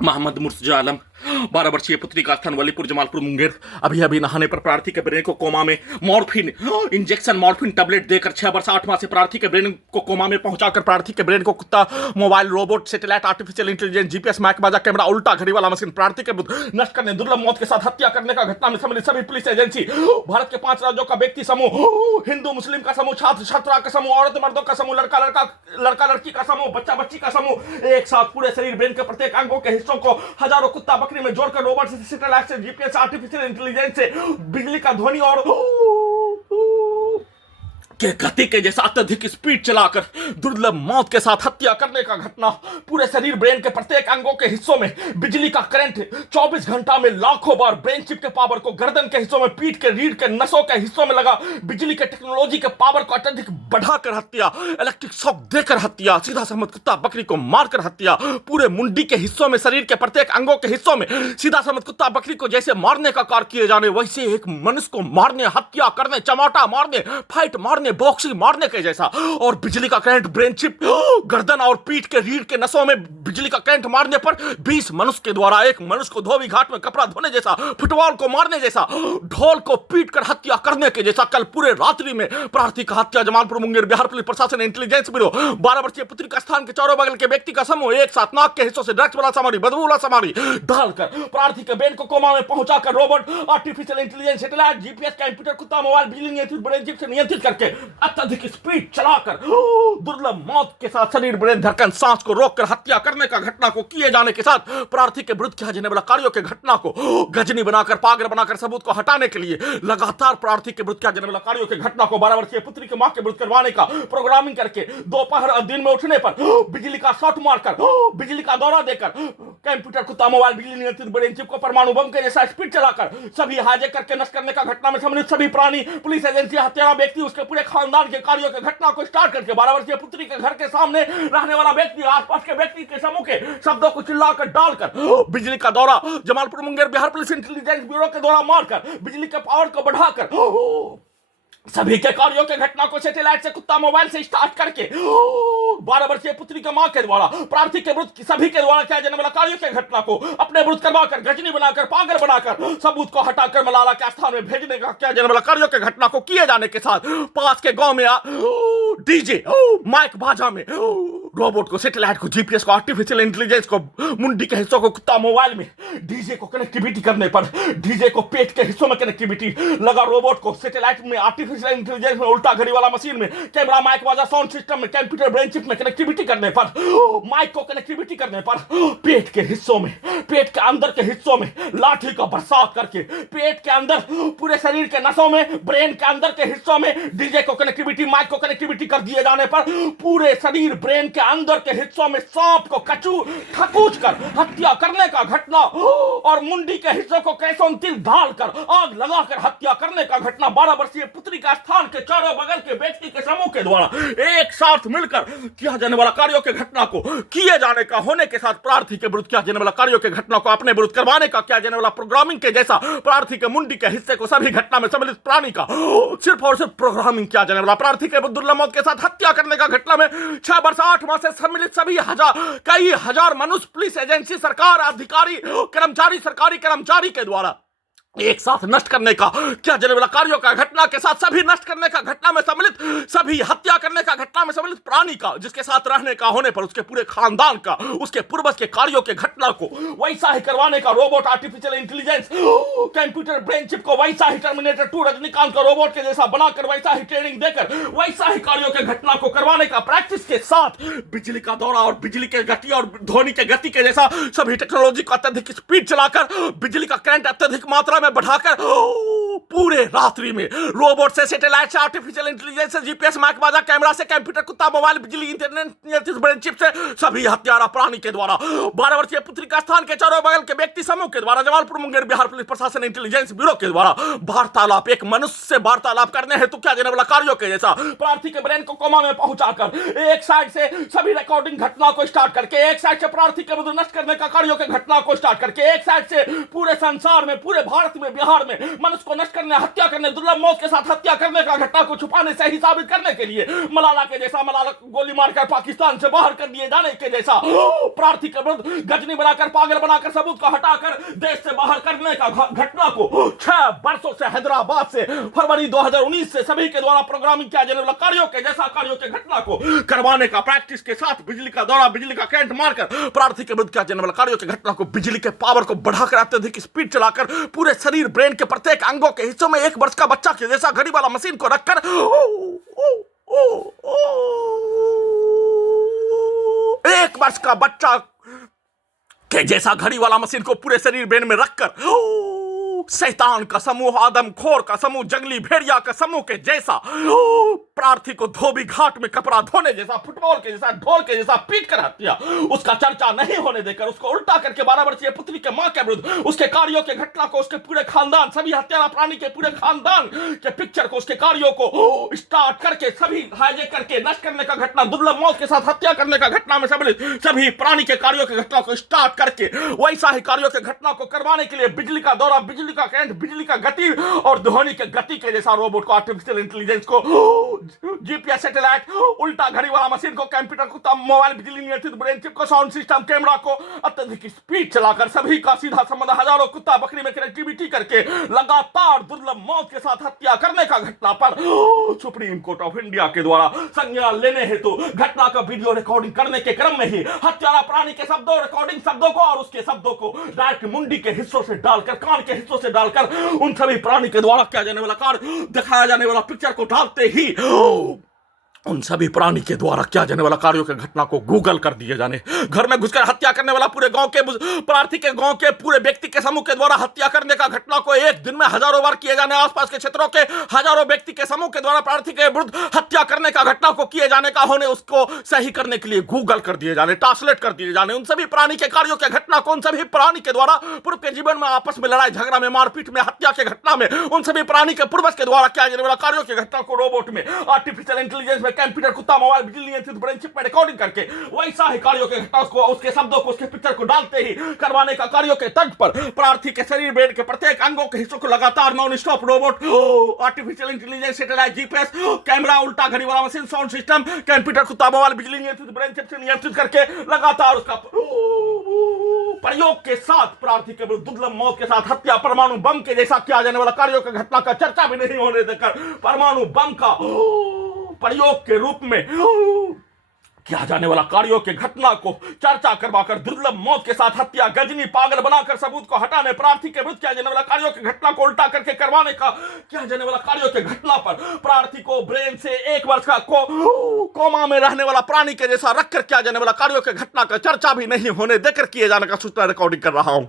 मोहम्मद मुर्तजा आलम 12 वर्षीय पुत्री का स्थान वलीपुर जमालपुर मुंगेर। अभी अभी नहाने पर प्रार्थी के ब्रेन को कोमा में मॉर्फिन इंजेक्शन मॉर्फिन टेबलेट देकर 6 वर्ष 8 माह से प्रार्थी के ब्रेन को कोमा में पहुंचाकर प्रार्थी के ब्रेन को कुत्ता mobile robot satellite artificial intelligence GPS मैक बाजा कैमरा उल्टा घड़ी वाला मशीन प्रार्थी के नष्ट करने दुर्लभ मौत के साथ हत्या करने का घटना में सम्मिलित सभी पुलिस एजेंसी, भारत के 5 राज्यों का व्यक्ति समूह, हिंदू मुस्लिम का समूह, छात्र छात्रा का समूह, औरत मर्दों का समूह, लड़का लड़की का समूह, बच्चा बच्ची का समूह एक साथ पूरे शरीर ब्रेन के प्रत्येक अंगों के हिस्सों को हजारों कुत्ता बकरी में जोड़कर रोबोट से सैटेलाइट से जीपीएस आर्टिफिशियल इंटेलिजेंस से बिजली का ध्वनि और के गति के जैसा अत्यधिक स्पीड चलाकर दुर्लभ मौत के साथ हत्या करने का घटना। पूरे शरीर ब्रेन के प्रत्येक अंगों के हिस्सों में बिजली का करंट 24 घंटा में लाखों बार ब्रेन चिप के पावर को गर्दन के हिस्सों में, पीठ के रीढ़ के नसों के हिस्सों में लगा बिजली के टेक्नोलॉजी के पावर को अत्यधिक बढ़ाकर हत्या, इलेक्ट्रिक शॉक देकर हत्या, सीधा समझ कुत्ता बकरी को मारकर हत्या, पूरे मुंडी के हिस्सों में, शरीर के प्रत्येक अंगों के हिस्सों में सीधा समझ कुत्ता बकरी को जैसे मारने का कार्य किए जाने वैसे एक मनुष्य को मारने, हत्या करने, चमाटा मारने, फाइट मारने, बॉक्सिंग मारने के जैसा। और बिजली का करंट ब्रेन चिप, गर्दन और पीठ के रीढ़ के नसों में बिजली का करंट मारने पर 20 मनुष्य के द्वारा एक मनुष्य को धोबी घाट में कपड़ा धोने जैसा, फुटबॉल को मारने जैसा, ढोल को पीट कर हत्या करने के जैसा। कल पूरे रात्रि में प्रार्थी का हत्या जमालपुर मुंगेर बिहार पुलिस प्रशासन इंटेलिजेंस ब्यूरो 12 वर्षीय पुत्री का स्थान के चारों बगल के व्यक्ति का समूह एक साथ नाक के हिस्सों से ड्रग्स वाला सामग्री, बदबू वाला सामग्री डालकर प्रार्थी के ब्रेन को कोमा में पहुंचाकर robot artificial intelligence satellite GPS computer कुत्ता मोबाइल बिजली नियंत्रित ब्रेन चिप से नियंत्रित करके अत्यधिक स्पीड चलाकर दुर्लभ मौत के साथ शरीर ब्रेन धड़कन सांस को रोककर हत्या करने का घटना को किए जाने के साथ प्रार्थी के विरुद्ध किया जाने वाला कार्यों के घटना को गजनी बनाकर पागल बनाकर सबूत को हटाने के लिए लगातार प्रार्थी के विरुद्ध किया जाने वाला कार्यों के घटना को 12 वर्षीय पुत्री के मां के विरुद्ध करवाने का प्रोग्रामिंग करके दोपहर और दिन में उठने पर बिजली का शॉट मारकर, बिजली का दौरा देकर कंप्यूटर कुत्ता मोबाइल बिजली नियंत्रित ब्रेन चिप को परमाणु बम के जैसा स्पीड चलाकर सभी हाईजैक करके नष्ट करने का घटना में सम्मिलित सभी प्राणी पुलिस एजेंसी, हत्यारा व्यक्ति, उसके पूरे खानदान के कार्यों के घटना को स्टार्ट करके 12 वर्षीय पुत्री के घर के सामने रहने वाला व्यक्ति, आसपास के व्यक्ति के समूह के शब्दों को चिल्लाकर डालकर बिजली का दौरा Jamalpur Munger Bihar police intelligence bureau के द्वारा मारकर बिजली के पावर को बढ़ाकर सभी के कार्यों के घटना को सैटेलाइट से कुत्ता मोबाइल से स्टार्ट करके 12 वर्षीय पुत्री के मां के द्वारा प्रार्थी के विरुद्ध सभी के द्वारा किया जाने वाला कार्यों के घटना को अपने विरुद्ध करवाकर गजनी बनाकर पागल बनाकर सबूत को हटाकर मलाला के स्थान में भेजने का किया जाने वाला कार्यों के घटना को किए जाने के साथ पास के गांव में डीजे माइक बाजा में रोबोट को, सैटेलाइट को, जीपीएस को, आर्टिफिशियल इंटेलिजेंस को, मुंडी के हिस्सों को कुत्ता मोबाइल में डीजे को कनेक्टिविटी करने पर डीजे को पेट के हिस्सों में कनेक्टिविटी लगा, रोबोट को सैटेलाइट में आर्टिफिशियल इंटेलिजेंस में उल्टा घड़ी वाला मशीन में कैमरा माइक बाजा साउंड सिस्टम में कंप्यूटर ब्रेन चिप में कनेक्टिविटी करने पर माइक को कनेक्टिविटी करने पर पेट के हिस्सों में, पेट के अंदर के हिस्सों में लाठी का बरसात करके पेट के अंदर पूरे शरीर के नसों में ब्रेन के अंदर के हिस्सों में डीजे को कनेक्टिविटी, माइक को कनेक्टिविटी कर दिए जाने पर पूरे शरीर ब्रेन के अंदर के हिस्सों में सांप को ठकूच कर हत्या करने का घटना और मुंडी के हिस्सों को कैसोन तिल डालकर आग लगाकर हत्या करने का घटना 12 वर्षीय पुत्री का स्थान के चारों बगल के व्यक्ति के समूह के द्वारा एक साथ मिलकर किया जाने वाला कार्यों के घटना को किए जाने का होने के साथ प्रार्थी के विरुद्ध किया जाने वाला कार्यों के घटना को अपने विरुद्ध करवाने का किया जाने वाला प्रोग्रामिंग के जैसा प्रार्थी के मुंडी के हिस्से को सभी घटना में सम्मिलित प्राणी का सिर्फ और सिर्फ प्रोग्रामिंग किया जाने वाला प्रार्थी के दुर्लभ मौत के साथ हत्या करने का घटना में 6 वर्ष 8 माह से सम्मिलित सभी कई हजार मनुष्य, पुलिस एजेंसी, सरकार अधिकारी, कर्मचारी, सरकारी कर्मचारी के द्वारा एक साथ नष्ट करने का क्या जाने वाला कार्यों का घटना के साथ सभी नष्ट करने का घटना में सम्मिलित, सभी हत्या करने का घटना में सम्मिलित प्राणी का जिसके साथ रहने का होने पर उसके पूरे खानदान का, उसके पूर्वज के कार्यों के घटना को वैसा ही करवाने का robot artificial intelligence computer brain chip को वैसा ही टर्मिनेटर 2 रजनीकांत का रोबोट के जैसा बनाकर वैसा ही ट्रेनिंग देकर वैसा ही कार्यों के घटना को करवाने का प्रैक्टिस के साथ बिजली का दौरा और बिजली के गति और ध्वनि के गति के जैसा सभी टेक्नोलॉजी को अत्यधिक स्पीड चलाकर बिजली का करंट अत्यधिक मात्रा में बढ़ाकर पूरे रात्रि में रोबोट से, सैटेलाइट से, आर्टिफिशियल इंटेलिजेंस से, जीपीएस माइक बाजा कैमरा से, कंप्यूटर कुत्ता मोबाइल बिजली इंटरनेट नियंत्रित ब्रेन चिप से सभी हत्यारा प्राणी के द्वारा 12 वर्षीय पुत्री का स्थान के चारों बगल के व्यक्ति समूह के द्वारा जमालपुर मुंगेर बिहार पुलिस प्रशासन इंटेलिजेंस ब्यूरो के द्वारा वार्तालाप, एक मनुष्य से वार्तालाप करने हेतु क्या जाने वाला कार्यों के जैसा प्रार्थी के ब्रेन को कोमा में पहुंचाकर एक साइड से सभी रिकॉर्डिंग घटना को स्टार्ट करके, एक साइड से प्रार्थी के विरुद्ध नष्ट करने का कार्यों के घटना को स्टार्ट करके, एक साइड से पूरे संसार में, पूरे भारत में, बिहार में मनुष्य को नष्ट करने, हत्या करने, दुर्लभ मौत के साथ हत्या करने का घटना को छुपाने सही साबित करने के लिए मलाला के जैसा, मलाला को गोली मारकर पाकिस्तान से बाहर कर दिए जाने के जैसा, प्रार्थी के विरुद्ध गजनी बनाकर, पागल बनाकर, सबूत को हटाकर देश से बाहर करने का घटना को 6 वर्षों से हैदराबाद से फरवरी 2019 से सभी के द्वारा प्रोग्रामिंग किया जाने वाला कार्यों के जैसा कार्यों के घटना को करवाने का प्रैक्टिस के साथ बिजली का दौरा, बिजली का करंट मारकर प्रार्थी के विरुद्ध किया जाने वाला कार्यों की घटना को बिजली के पावर को बढ़ाकर अत्यधिक स्पीड चलाकर पूरे शरीर, ब्रेन के प्रत्येक अंगों के हिस्सों में 1 वर्ष का बच्चा के जैसा घड़ी वाला मशीन को रखकर 1 वर्ष का बच्चा के जैसा घड़ी वाला मशीन को पूरे शरीर, ब्रेन में रखकर शैतान का समूह, आदमखोर का समूह, जंगली भेड़िया का समूह के जैसा प्रार्थी को धोबी घाट में कपड़ा धोने जैसा, फुटबॉल के जैसा, ढोल के जैसा पीट कर हत्या, उसका चर्चा नहीं होने देकर उसको उल्टा करके 12 वर्षीय पुत्री के मां के विरुद्ध उसके कार्यों के घटना को, उसके पूरे खानदान, सभी हत्यारा प्राणी के पूरे खानदान के पिक्चर को, उसके कार्यों को स्टार्ट करके सभी हाईजेक करके नष्ट करने का घटना, दुर्लभ मौत के साथ हत्या करने का घटना में सम्मिलित सभी प्राणी के कार्यों के घटना को स्टार्ट करके वैसा ही कार्यों के घटना को करवाने के लिए बिजली का दौरा, बिजली का करंट, बिजली का गति और ध्वनि के गति के जैसा रोबोट को, आर्टिफिशियल इंटेलिजेंस को, जीपीएस सैटेलाइट, उल्टा घड़ी वाला मशीन को, कंप्यूटर को, मोबाइल बिजली नियंत्रित ब्रेन चिप को, साउंड सिस्टम, कैमरा को अत्यधिक स्पीड चलाकर सभी का सीधा संबंध हजारों कुत्ता बकरी में कनेक्टिविटी करके लगातार दुर्लभ मौत के साथ हत्या करने का घटना पर सुप्रीम कोर्ट ऑफ इंडिया के द्वारा संज्ञान लेने हेतु घटना का वीडियो रिकॉर्डिंग करने के क्रम में ही हत्यारा प्राणी के शब्दों, रिकॉर्डिंग शब्दों को और उसके शब्दों को डायरेक्ट मुंडी के हिस्सों से डालकर, कान के हिस्सों से डालकर उन सभी प्राणी के द्वारा किया जाने वाला कार्य, दिखाया जाने वाला पिक्चर को डालते ही उन सभी प्राणी के द्वारा किया जाने वाला कार्यों के घटना को गूगल कर दिए जाने, घर में घुसकर हत्या करने वाला पूरे गांव के प्रार्थी के गांव के पूरे व्यक्ति के समूह के द्वारा हत्या करने का घटना को एक दिन में हजारों बार किए जाने, आसपास के क्षेत्रों के हजारों व्यक्ति के समूह के द्वारा प्रार्थी के विरुद्ध हत्या करने का घटना को किए जाने का होने, उसको सही करने के लिए गूगल कर दिए जाने, ट्रांसलेट कर दिए जाने, उन सभी प्राणी के कार्यों के घटना को, उन सभी प्राणी के द्वारा पूर्व के जीवन में आपस में लड़ाई झगड़ा में, मारपीट में, हत्या के घटना में, उन सभी प्राणी के पूर्वज के द्वारा किया जाने वाला कार्यों की घटना को रोबोट में, आर्टिफिशियल इंटेलिजेंस में, कंप्यूटर, कुत्ता, मोबाइल बिजली नियंत्रित ब्रेन चिप में रिकॉर्डिंग करके वैसा ही कार्यों के घटना को, उसके शब्दों को, उसके पिक्चर को डालते ही करवाने का कार्यों के तर्ज पर प्रार्थी के शरीर, ब्रेन के प्रत्येक अंगों के हिस्सों को लगातार non stop robot, artificial intelligence, satellite, GPS, camera, उल्टा घड़ी वाला मशीन, साउंड सिस्टम, कंप्यूटर, कुत्ता, मोबाइल बिजली नियंत्रित ब्रेन चिप से नियंत्रित करके लगातार उसका प्रयोग के साथ प्रार्थी के विरुद्ध दुर्लभ मौत के साथ हत्या, परमाणु बम के जैसा किया जाने वाला कार्यों की घटना का चर्चा भी नहीं होने देकर परमाणु बम का प्रयोग के रूप में किया जाने वाला कार्यों के घटना को चर्चा करवाकर दुर्लभ मौत के साथ हत्या, गजनी, पागल बनाकर सबूत को हटाने, प्रार्थी के विरुद्ध किया जाने वाला कार्यों की घटना को उल्टा करके करवाने का किया जाने वाला कार्यों के घटना पर प्रार्थी को ब्रेन से 1 वर्ष का कोमा में रहने वाला प्राणी के जैसा रखकर किया जाने वाला कार्यों के घटना का चर्चा भी नहीं होने देकर किए जाने का सूचना रिकॉर्डिंग कर रहा हूं।